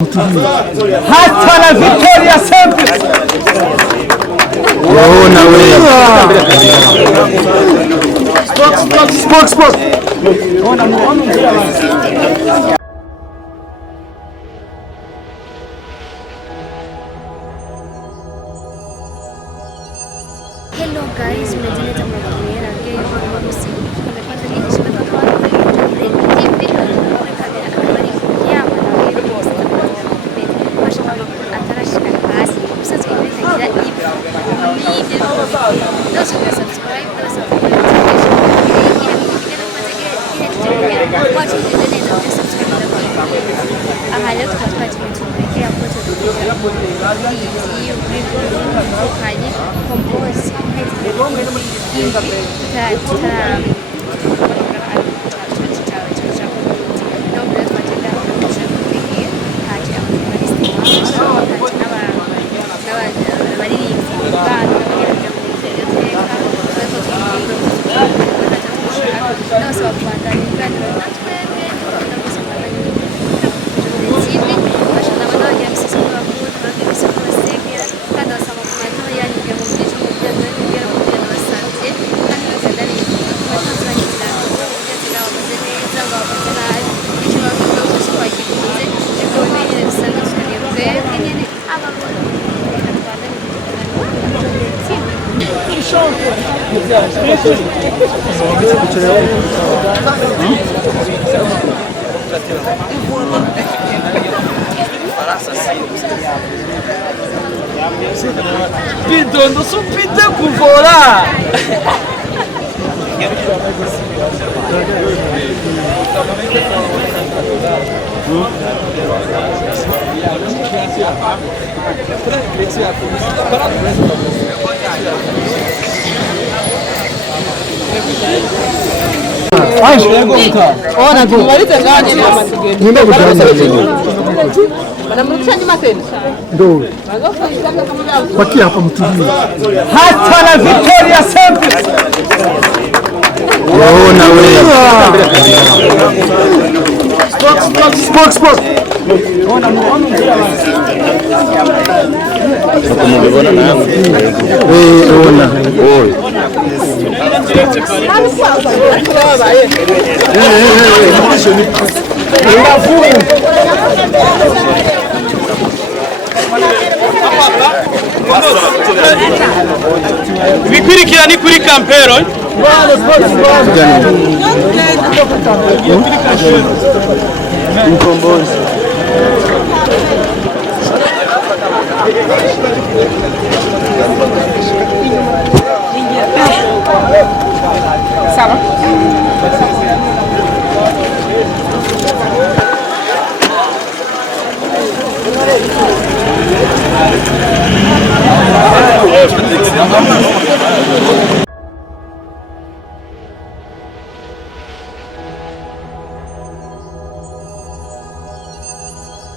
Hasta la victoria sempre. Waona wewe. Spok. Ona muone njia. Hello guys, mnajileta mnakuona game kwa msimu. Tumepata nini? Tumepata watu wengi TV kwa kamera habari ya mwana post. Mashallah atarashika basi. Sasa inaendelea hivi. Ndio subscribe na subscribe. Ahali tukapata tumetuwekea foto hii ukaji kombozi Bidondo supite kuvora. Ona tumalize ngani mama tigeni. Nimba kujana. Wanamrudisha nyuma tena. Ndio. Pakia hapa mtulie. Hasta la victoria sempre. Waona wewe. Spok. Ona muone njia. Unaona na yangu. Ona. Oi. Bikurikira ni kuri kampero. Mkombozi. Sawa.